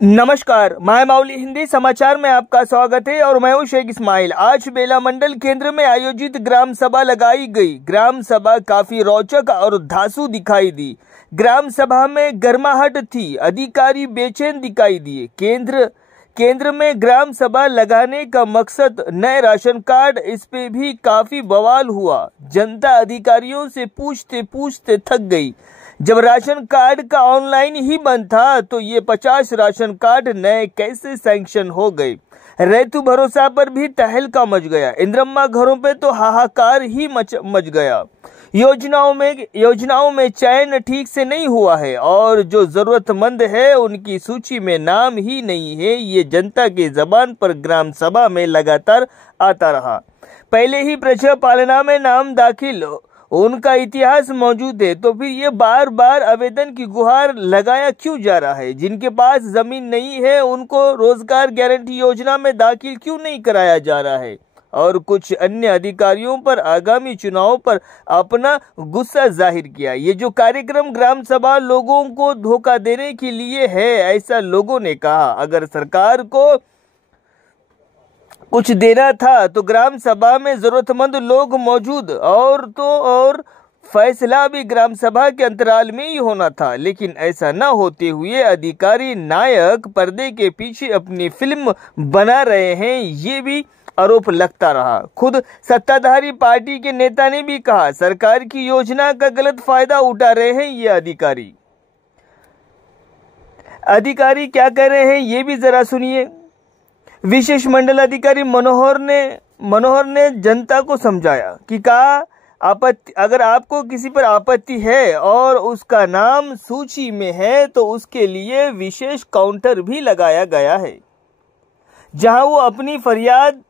नमस्कार, माय माउली हिंदी समाचार में आपका स्वागत है और मैं हूं शेख इस्माइल। आज बेला मंडल केंद्र में आयोजित ग्राम सभा लगाई गई। ग्राम सभा काफी रोचक और धांसू दिखाई दी। ग्राम सभा में गर्माहट थी, अधिकारी बेचैन दिखाई दिए। केंद्र में ग्राम सभा लगाने का मकसद नए राशन कार्ड, इस पे भी काफी बवाल हुआ। जनता अधिकारियों से पूछते पूछते थक गई। जब राशन कार्ड का ऑनलाइन ही बंद था तो ये 50 राशन कार्ड नए कैसे सैंक्शन हो गए। ऋतु भरोसा पर भी तहलका मच गया। इंदिरम्मा घरों पे तो हाहाकार ही मच गया। योजनाओं में चयन ठीक से नहीं हुआ है और जो जरूरतमंद है उनकी सूची में नाम ही नहीं है। ये जनता के जबान पर ग्राम सभा में लगातार आता रहा। पहले ही प्रजा पालना में नाम दाखिल उनका इतिहास मौजूद है, तो फिर ये बार बार आवेदन की गुहार लगाया क्यों जा रहा है। जिनके पास जमीन नहीं है उनको रोजगार गारंटी योजना में दाखिल क्यों नहीं कराया जा रहा है। और कुछ अन्य अधिकारियों पर आगामी चुनाव पर अपना गुस्सा जाहिर किया। ये जो कार्यक्रम ग्राम सभा लोगों को धोखा देने के लिए है, ऐसा लोगों ने कहा। अगर सरकार को कुछ देना था तो ग्राम सभा में जरूरतमंद लोग मौजूद और फैसला भी ग्राम सभा के अंतराल में ही होना था। लेकिन ऐसा न होते हुए अधिकारी नायक पर्दे के पीछे अपनी फिल्म बना रहे हैं, ये भी आरोप लगता रहा। खुद सत्ताधारी पार्टी के नेता ने भी कहा सरकार की योजना का गलत फायदा उठा रहे हैं ये अधिकारी क्या कह रहे हैं ये भी जरा सुनिए। विशेष मंडल अधिकारी मनोहर ने जनता को समझाया कि अगर आपको किसी पर आपत्ति है और उसका नाम सूची में है तो उसके लिए विशेष काउंटर भी लगाया गया है, जहां वो अपनी फरियाद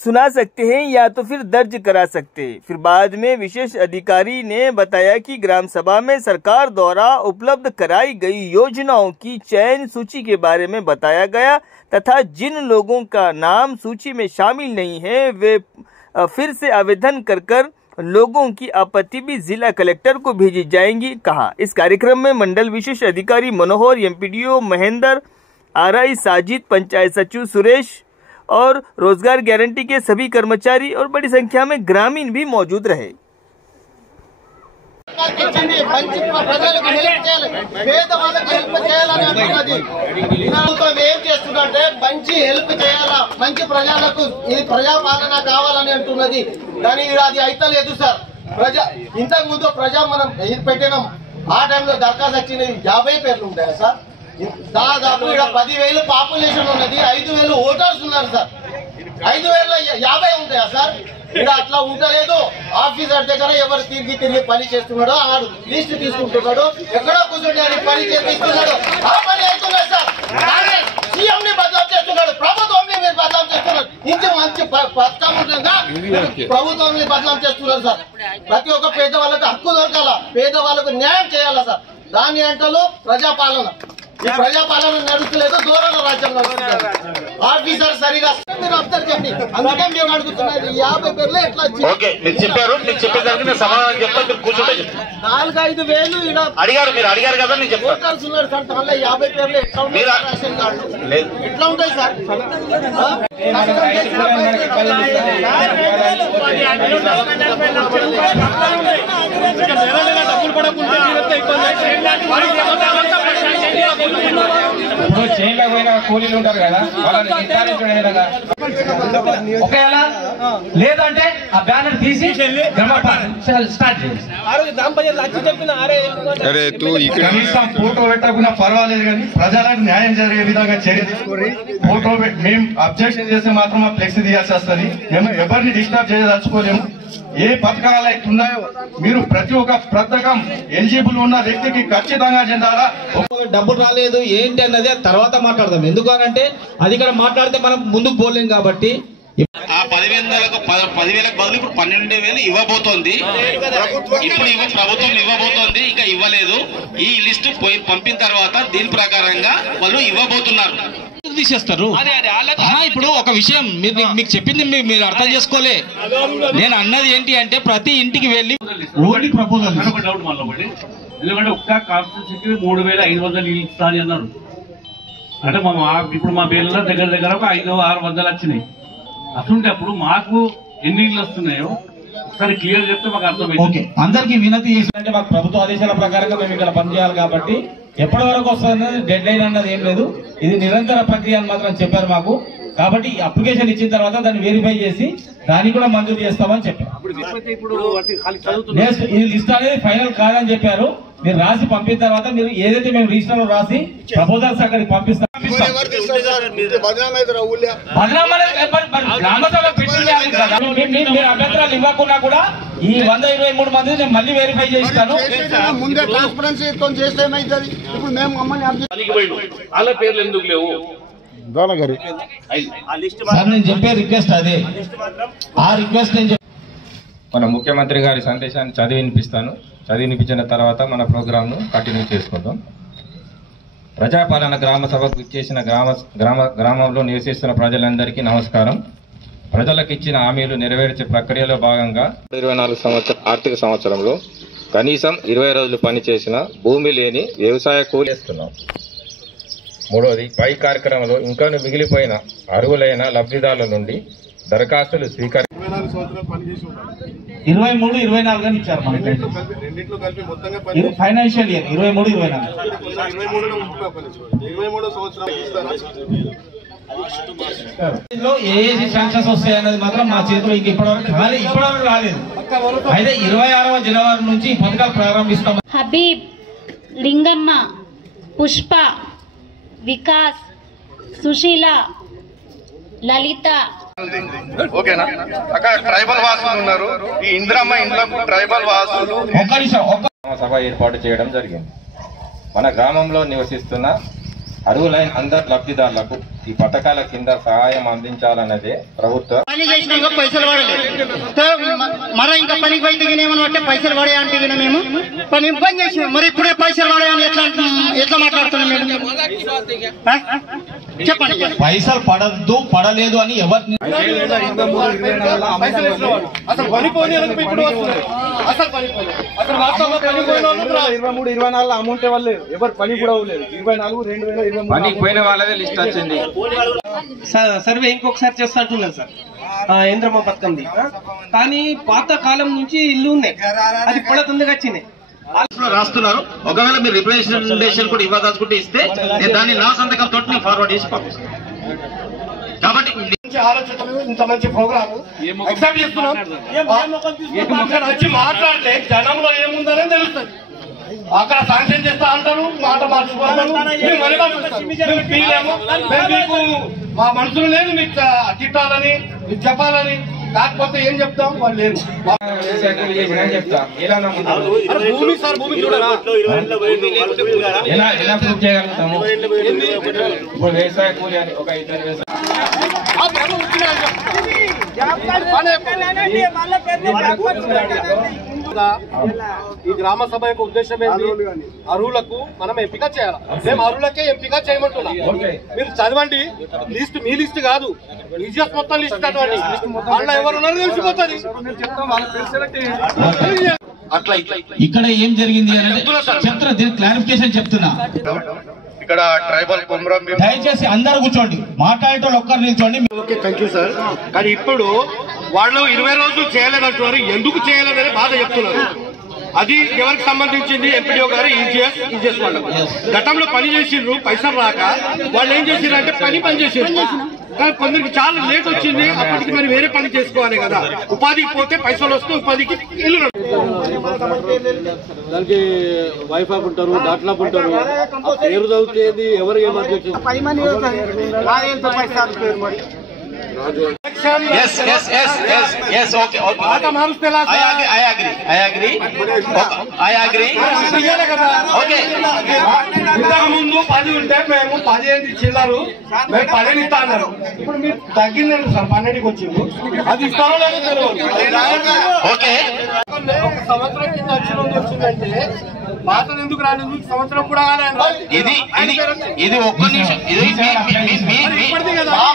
सुना सकते हैं या तो फिर दर्ज करा सकते हैं। फिर बाद में विशेष अधिकारी ने बताया कि ग्राम सभा में सरकार द्वारा उपलब्ध कराई गई योजनाओं की चयन सूची के बारे में बताया गया तथा जिन लोगों का नाम सूची में शामिल नहीं है वे फिर से आवेदन कर लोगों की आपत्ति भी जिला कलेक्टर को भेजी जाएंगी, कहा। इस कार्यक्रम में मंडल विशेष अधिकारी मनोहर, एमपीडीओ महेंद्र, आरआई साजिद, पंचायत सचिव सुरेश और रोजगार गारंटी के सभी कर्मचारी और बड़ी संख्या में ग्रामीण भी मौजूद रहे। మంచి హెల్ప్ చేయాలా, మంచి ప్రజలకు ఇది ప్రజాపాలన కావాలని అంటున్నది. కానీ అది అయితే లేదు సార్. ఇంతకు ముందు మనం పెట్టినాం, ఆ టైంలో దరఖాస్తు వచ్చినవి 50 పేర్లు ఉంటాయా సార్? దాదాపు ఇక్కడ 10,000 పాపులేషన్ ఉన్నది, 5,000 ఓటర్స్ ఉన్నారు సార్. 5,000లో 50 ఉంటాయా సార్? ఇక్కడ అట్లా ఉండలేదు. ఆఫీసర్ దగ్గర ఎవరు తిరిగి పని చేస్తున్నాడో ఆ లిస్ట్ తీసుకుంటున్నాడు, ఎక్కడో కూర్చొని అని పని చేపిస్తున్నాడు. ఆ పని అవుతున్నారు సార్. సీఎం ని బదలాం చేస్తున్నాడు, ప్రభుత్వాన్ని మీరు బదలాం చేస్తున్నారు. ఇంత మంచి పథకం ఉండగా ప్రభుత్వాన్ని బదలాం చేస్తున్నారు సార్. ప్రతి ఒక్క పేదవాళ్ళకు హక్కు దొరకాల, పేదవాళ్ళకు న్యాయం చేయాలా సార్. దాని అంటలో ప్రజాపాలన. ఈ ప్రజాపాలన నడుస్తలేదు, దూరాల రాజ్యం నడుస్తుంది. ఆఫీసర్ సరిగా మీరు అబ్జర్వ్ చేయండి. అందుకే మేము అడుగుతున్నది 50 పేర్లు ఎట్లా వచ్చింది? ఓకే, మీరు చెప్పారు, మీరు చెప్పేదానికి నేను సమాధానం చెప్తాను. మీరు కూర్చుంటే 4-5 వేలు మీరు అడిగారు కదా, నేను చెప్తాను. ఓటర్స్ ఉన్నారు సార్, దానిలో 50 పేర్లు ఎట్లా ఉంటాయి? రేషన్ కార్డు ఎట్లా ఉంటాయి సార్? చైన్లో పోయిన కూలీలు ఉంటారు కదా, వాళ్ళని నిర్ధారించడం విధంగా ఒకవేళ లేదంటే ఆ బ్యానర్ తీసి స్టార్ట్ చేయండి. కనీసం ఫోటో పెట్టకుండా పర్వాలేదు కానీ ప్రజలకు న్యాయం జరిగే విధంగా చర్య తీసుకొని ఫోటో మేము అబ్జెక్షన్ చేస్తే మాత్రం మా ఫ్లెక్సీ తీయాల్సి వస్తుంది. మేము ఎవరిని డిస్టర్బ్ చేయదలుచుకోలేము. ఏ పథకాలు ఉన్నాయో మీరు ప్రతి ఒక్క పథకం ఎలిజిబుల్ ఉన్న వ్యక్తికి ఖచ్చితంగా చెందాలా. డబ్బులు రాలేదు ఏంటి అన్నది తర్వాత మాట్లాడదాం. ఎందుకనంటే అది ఇక్కడ మాట్లాడితే మనం ముందుకు పోలేం కాబట్టి ఆ 10,000కు 10,000కు బదులు ఇప్పుడు 12,000 ఇవ్వబోతోంది. ఇప్పుడు ప్రభుత్వం ఇవ్వబోతోంది, ఇంకా ఇవ్వలేదు. ఈ లిస్టు పంపిన తర్వాత దీని ప్రకారంగా వాళ్ళు ఇవ్వబోతున్నారు. తీసేస్తారు. ఇప్పుడు ఒక విషయం మీకు చెప్పింది మీరు అర్థం చేసుకోలే. నేను అన్నది ఏంటి అంటే ప్రతి ఇంటికి వెళ్ళి ఓన్లీ ప్రపోజల్ డౌట్ మళ్ళీ ఒకటి, ఎందుకంటే ఒక్క కాన్స్టిట్యూన్సీకి 3,500 ఇస్తారు అన్నారు. అంటే ఇప్పుడు మా పేర్లలో దగ్గర దగ్గర ఒక 500-600 వచ్చినాయి. అసలుంటప్పుడు మాకు ఎన్ని ఇళ్ళు వస్తున్నాయో ఒకసారి క్లియర్ చెప్తే మాకు అర్థమైంది. అందరికీ వినతి చేసిందంటే మాకు ప్రభుత్వ ఆదేశాల ప్రకారంగా మేము ఇక్కడ పనిచేయాలి కాబట్టి ఎప్పటి వరకు వస్తుంది డెడ్ లైన్ అన్నది ఏం లేదు. ఇది నిరంతర ప్రక్రియ అని మాత్రం చెప్పారు మాకు. కాబట్టి అప్లికేషన్ ఇచ్చిన తర్వాత దాన్ని వెరిఫై చేసి దాన్ని కూడా మంజూరు చేస్తామని చెప్పారు. ఈ లిస్ట్ అనేది ఫైనల్ కాదని చెప్పారు. మీరు రాసి పంపిన తర్వాత మీరు ఏదైతే మేము రిజిస్టర్ లో రాసి ప్రపోజల్స్ అక్కడికి పంపిస్తాం. అభ్యంతరాలు ఇవ్వకుండా కూడా ఈ 123 మంది నేను మళ్ళీ వెరిఫై చేస్తాను. వాళ్ళ పేర్లు ఎందుకు లేవు? నేను చెప్పే రిక్వెస్ట్ అదే. ఆ రిక్వెస్ట్ నేను మన ముఖ్యమంత్రి గారి సందేశాన్ని చదివినిపించిన తర్వాత మన ప్రోగ్రాంను కంటిన్యూ చేసుకుందాం. ప్రజాపాలన గ్రామ సభకు ఇచ్చేసిన గ్రామంలో నివసిస్తున్న ప్రజలందరికీ నమస్కారం. ప్రజలకు ఇచ్చిన హామీలు నెరవేర్చే ప్రక్రియలో భాగంగా 2024 ఆర్థిక సంవత్సరంలో కనీసం 20 రోజులు పనిచేసిన భూమి లేని వ్యవసాయ కూలి చేస్తున్నాం. మూడవది, పై కార్యక్రమంలో ఇంకా మిగిలిపోయిన అర్హులైన లబ్ధిదారుల నుండి దరఖాస్తులు 23-24 అని ఇచ్చారు మనకి. ఫైనాన్షియల్ ఇయర్ 23-24 ఏ శాంక్షన్స్ వస్తాయన్నది మాత్రం మా చేతిలో ఇప్పటివరకు రాలేదు. అయితే 26వ జనవరి నుంచి ఈ పథకాలు ప్రారంభిస్తాం. హబీబ్, లింగమ్మ, పుష్ప, వికాస్, సుశీల, లలిత. ఓకేనా? అక్కడ ట్రైబల్ వాసులు ఉన్నారు. ఈ ఇంద్రమ్మ ఇండ్లకు ట్రైబల్ వాసులు సభ ఏర్పాటు చేయడం జరిగింది. మన గ్రామంలో నివసిస్తున్న అర్హులైన అందరు లబ్ధిదారులకు ఈ పథకాల కింద సహాయం అందించాలన్నదే ప్రభుత్వ పని చేసినాక పైసలు పడలేదు. మరి ఇంకా పనికి బయటకి పైసలు పడే అంటే మేము పని చేసినాం. మరి ఇప్పుడే పైసలు పడాయని ఎట్లా మాట్లాడుతున్నాం మేము? చెప్పండి. పైసలు పడద్దు పడలేదు అని ఎవరిని అసలు పనిపోయి అసలు 23-24 అమౌంట్ ఇవ్వలేదు. ఎవరు పని కూడా అవ్వలేదు. 24-2023 పనికి పోయిన వాళ్ళదే లిస్ట్ వచ్చింది. సర్వే ఇంకొకసారి చేస్తున్నారు సార్ ఇంద్రమ్మ పథకంది. కానీ పాత కాలం నుంచి ఇల్లు ఉన్నాయి, అది కూడా తొందరగా వచ్చినాయి. రాస్తున్నారు. ఒకవేళ మీరు రిప్రజెంటేషన్ కూడా ఇవ్వదలుచుకుంటే ఇస్తే నేను దాన్ని నా సంతకంతో నేను ఫార్వర్డ్ చేసి పంపిస్తాను. కాబట్టి ఆలోచనలు ఇంత మంచి ప్రోగ్రామ్ ఎక్సెప్ట్ చేస్తున్నాం. వచ్చి మాట్లాడితే జనంలో ఏముందనే తెలుస్తుంది. అక్కడ శాంక్షన్ చేస్తా అంటారు, మాట మార్చుకుంటారు. మా మనసులో లేదు మీకు తిట్టాలని మీకు చెప్పాలని. కాకపోతే ఏం చెప్తాం వాళ్ళు లేదు. భూమి సార్ భూమి ఎలా ప్రూవ్ చేయగలుగుతాము? ఇప్పుడు వ్యవసాయ కూలి అని ఒక 2 ఈ గ్రామ సభ యొక్క ఉద్దేశం ఏంటి? అర్హులకు మనం ఎంపిక చేయాలి. మేము అర్హులకే ఎంపిక చేయమంటున్నాం. మీరు చదవండి లిస్ట్. మీ లిస్ట్ కాదు, రిజిస్టర్ మొత్తం లిస్ట్ చదవండి. అందులో ఎవరు ఉన్నారో తెలిసిపోతుంది. అట్లా ఇక్కడ ఏం జరిగింది అని చెప్తున్నా. దీనికి క్లారిఫికేషన్ చెప్తున్నా. ఇక్కడ ట్రైబల్ కుమ్రం దయచేసి అందరూ కూర్చోండి. మాట్లాడేటోళ్ళు ఒక్కరు నిల్చోండి. Okay, thank you sir. కానీ ఇప్పుడు వాళ్ళు 20 రోజులు చేయలేదంటున్నారు. ఎందుకు చేయలేదని బాధ చెప్తున్నారు. అది ఎవరికి సంబంధించింది? ఎంపీడీఓ గారు ఈజీఎస్ వాళ్ళు గతంలో పని చేసిండ్రు, పైసలు రాక వాళ్ళు ఏం చేసిండ్రు అంటే పని చేసిండ్రు. కానీ కొందరికి చాలా లేట్ వచ్చింది. అప్పటికి మరి వేరే పని చేసుకోవాలి కదా. ఉపాధికి పోతే పైసలు వస్తే ఉపాధికి ఇల్లు. దానికి వైఫ్ ఉంటారు, డాక్టర్ ఉంటారు. పేరు చదువుతుంది ఎవరు ఏమర్థం ముందు 10 ఉంటే మేము 10 చిల్లరు మేము 10 ఇస్తా అన్నారు. ఇప్పుడు మీరు తగ్గిందండి సార్, 12కి వచ్చింది. అది ఇస్తారో లేదో తెలియదు. ఒక సంవత్సరం కింద వచ్చిందంటే మాత్రం ఎందుకు రాలేదు? సంవత్సరం కూడా ఇది ఒక్క నిమిషం.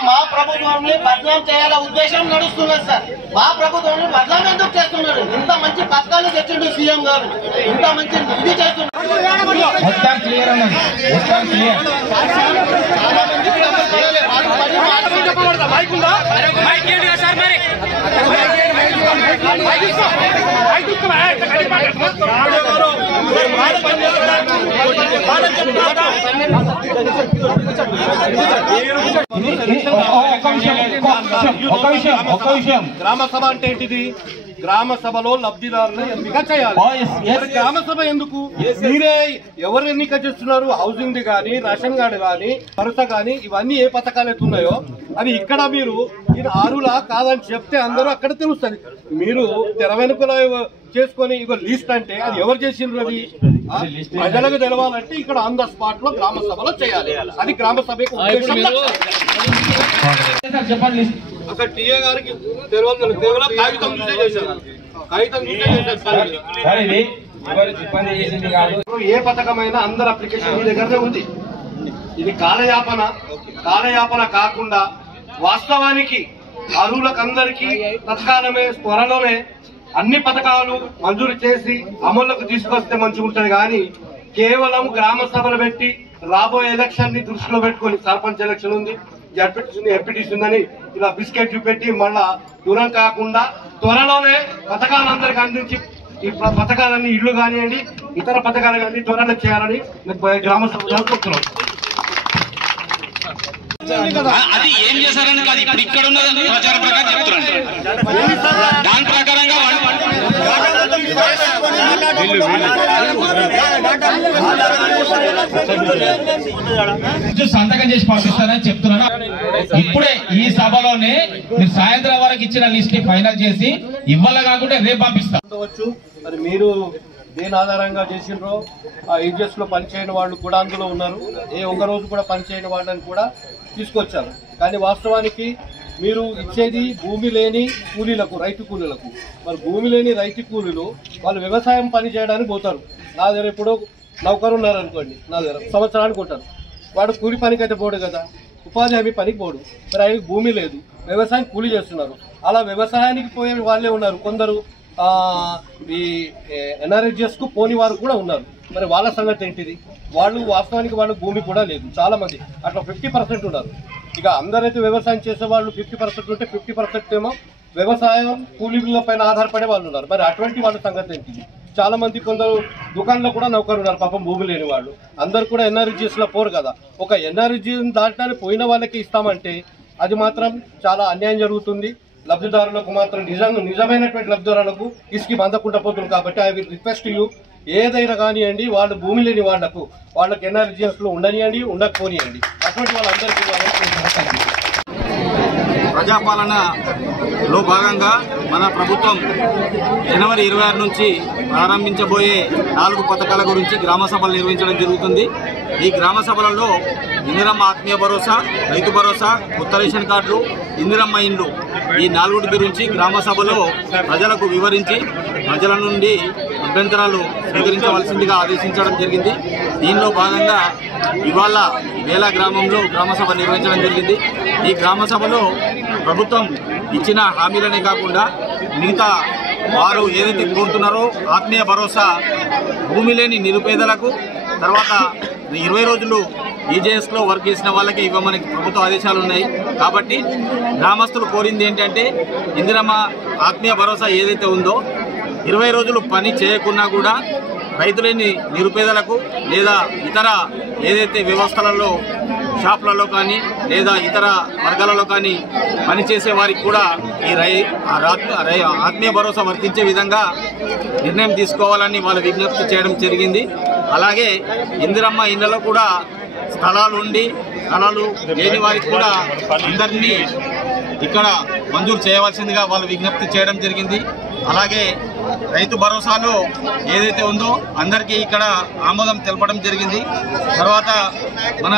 మా ప్రభుత్వాన్ని బదనాం చేయాల ఉద్దేశం నడుస్తున్నది సార్. మా ప్రభుత్వాన్ని బదనాం ఎందుకు చేస్తున్నారు? ఇంత మంచి పథకాలు తెచ్చిండు సీఎం గారు, ఇంత మంచి ఇది చేస్తున్నారు. గ్రామ సభ అంటే ఏంటిది? గ్రామ సభలో లబ్ధిదారులు ఎంపిక చేయాలి. గ్రామ సభ ఎందుకు? మీరే ఎవరు ఎన్నిక చేస్తున్నారు? హౌసింగ్ ది కానీ, రేషన్ కార్డు కానీ, భరోసా కానీ, ఇవన్నీ ఏ పథకాలు ఎత్తున్నాయో అది ఇక్కడ మీరు ఇది ఆరులా కాదని చెప్తే అందరూ అక్కడ తెలుస్తుంది. మీరు తెర వెనుకలో చేసుకొని ఇక లిస్ట్ అంటే అది ఎవరు చేసిండ్రు? అది ప్రజలకు తెలవాలంటే ఇక్కడ ఆన్ ద స్పాట్ లో గ్రామ సభలో చేయాలి. అది గ్రామ సభ చెప్పండి. అక్కడ టీఏ గారికి తెలియదు, కాగితం చూసే చేశారు. కాగితం చూసే చేశారు. ఏ పథకమైనా అందరు అప్లికేషన్ మీ దగ్గరనే ఉంది. ఇది కాలయాపన కాకుండా వాస్తవానికి అర్హులకు అందరికీ తత్కాలమే త్వరలోనే అన్ని పథకాలు మంజూరు చేసి అమల్లోకి తీసుకొస్తే మంచిగా ఉంటుంది. కానీ కేవలం గ్రామ సభలు పెట్టి రాబోయే ఎలక్షన్ ని దృష్టిలో పెట్టుకుని, సర్పంచ్ ఎలక్షన్ ఉంది, జడ్పీటీసీ ఎంపీటీసీ ఉందని ఇలా బిస్కెట్ చూపెట్టి మళ్ళా దూరం కాకుండా త్వరలోనే పథకాలందరికీ అందించి ఈ పథకాలన్నీ ఇళ్లు కానివ్వండి, ఇతర పథకాలు కానీ త్వరలో చేయాలని గ్రామ సభలో కోరుతున్నాం. అది ఏం చేశారని కాదు, ఇప్పుడు ఇక్కడ ఉన్న ప్రచార ప్రకారం చెప్తున్నాను. దాని ప్రకారంగా సంతకం చేసి పంపిస్తానని చెప్తున్నాను. ఇప్పుడే ఈ సభలోనే మీరు సాయంత్రం వరకు ఇచ్చిన లిస్ట్ ని ఫైనల్ చేసి ఇవ్వాల కాకుండా రేపు పంపిస్తాం. మరి మీరు దేని ఆధారంగా చేసిండ్రో ఆ ఏజెస్ లో పనిచేయని వాళ్ళు కూడా అందులో ఉన్నారు. ఏ ఒక్క రోజు కూడా పనిచేయని వాళ్ళని కూడా తీసుకొచ్చారు. కానీ వాస్తవానికి మీరు ఇచ్చేది భూమి లేని కూలీలకు, రైతు కూలీలకు. మరి భూమి లేని రైతు కూలీలు వాళ్ళు వ్యవసాయం పని చేయడానికి పోతారు. నా దగ్గర ఇప్పుడు నౌకరు ఉన్నారనుకోండి, నా దగ్గర సంవత్సరానికి ఉంటారు. వాడు కూలి పనికి అయితే పోడు కదా, ఉపాధి హామీ పనికి పోడు. మరి ఆయనకు భూమి లేదు, వ్యవసాయం కూలీ చేస్తున్నారు. అలా వ్యవసాయానికి పోయే వాళ్ళే ఉన్నారు. కొందరు ఈ ఎన్ఆర్ఎస్ఎస్ కు పోని వారు కూడా ఉన్నారు. మరి వాళ్ళ సంగతి ఏంటిది? వాళ్ళు వాస్తవానికి వాళ్ళ భూమి కూడా లేదు. చాలా మంది అట్లా 50% ఉన్నారు. ఇక అందరైతే వ్యవసాయం చేసే వాళ్ళు 50% ఉంటే 50% ఏమో వ్యవసాయం కూలీల పైన ఆధారపడే వాళ్ళు ఉన్నారు. మరి అటువంటి వాళ్ళ సంగతి ఏంటిది? చాలా మంది కొందరు దుకాణంలో కూడా నౌకరు ఉన్నారు, పాపం భూమి లేని వాళ్ళు. అందరు కూడా ఎన్ఆర్ఎస్ఎస్ లో పోరు కదా. ఒక ఎన్ఆర్ఎస్ఎస్ దాటాన్ని పోయిన వాళ్ళకి ఇస్తామంటే అది మాత్రం చాలా అన్యాయం జరుగుతుంది. లబ్ధిదారులకు మాత్రం నిజమైనటువంటి లబ్ధిదారులకు ఈ స్కీమ్ అందకుండా పోతుంది. కాబట్టి ఐ విల్ రిక్వెస్ట్ యూ, ఏదైనా కానివ్వండి, వాళ్ళు భూమి లేని వాళ్ళకి ఎన్ఆర్ఎస్ఎస్ లో ఉండనియండి, ఉండకపోనియండి. అటువంటి వాళ్ళందరికీ ప్రజాపాలనలో భాగంగా మన ప్రభుత్వం జనవరి 26 నుంచి ప్రారంభించబోయే 4 పథకాల గురించి గ్రామ సభలు నిర్వహించడం జరుగుతుంది. ఈ గ్రామ సభలలో ఇందిరమ్మ ఆత్మీయ భరోసా, రైతు భరోసా, కొత్త రేషన్ కార్డులు, ఇందిరమ్మ ఇండ్లు, ఈ 4 గురించి గ్రామ సభలో ప్రజలకు వివరించి ప్రజల నుండి అభ్యంతరాలు స్వీకరించవలసిందిగా ఆదేశించడం జరిగింది. దీనిలో భాగంగా ఇవాళ వేల గ్రామంలో గ్రామ సభ నిర్వహించడం జరిగింది. ఈ గ్రామ సభలో ప్రభుత్వం ఇచ్చిన హామీలనే కాకుండా మిగతా వారు ఏదైతే కోరుతున్నారో ఆత్మీయ భరోసా, భూమి లేని నిరుపేదలకు, తర్వాత 20 రోజులు ఈజేఎస్ లో వర్క్ చేసిన వాళ్ళకి ఇవ్వమని ప్రభుత్వ ఆదేశాలు ఉన్నాయి. కాబట్టి గ్రామస్తులు కోరింది ఏంటంటే ఇందిరమ్మ ఆత్మీయ భరోసా ఏదైతే ఉందో 20 రోజులు పని చేయకున్నా కూడా రైతులేని నిరుపేదలకు లేదా ఇతర ఏదైతే వ్యవస్థలలో షాపులలో కానీ లేదా ఇతర వర్గాలలో కానీ పనిచేసే వారికి కూడా ఈ ఆత్మీయ భరోసా వర్తించే విధంగా నిర్ణయం తీసుకోవాలని వాళ్ళు విజ్ఞప్తి చేయడం జరిగింది. అలాగే ఇందిరమ్మ ఇళ్లలో కూడా స్థలాలు లేని వారికి కూడా అందరినీ ఇక్కడ మంజూరు చేయవలసిందిగా వాళ్ళు విజ్ఞప్తి చేయడం జరిగింది. అలాగే రైతు భరోసాలో ఏదైతే ఉందో అందరికీ ఇక్కడ ఆమోదం తెలపడం జరిగింది. తర్వాత మన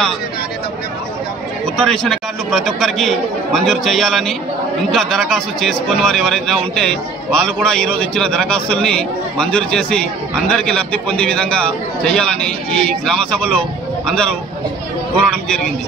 కొత్త రేషన్ కార్డులు ప్రతి ఒక్కరికి మంజూరు చేయాలని, ఇంకా దరఖాస్తు చేసుకుని వారు ఎవరైనా ఉంటే వాళ్ళు కూడా ఈరోజు ఇచ్చిన దరఖాస్తుల్ని మంజూరు చేసి అందరికీ లబ్ధి పొందే విధంగా చేయాలని ఈ గ్రామ సభలో అందరూ కోరడం జరిగింది.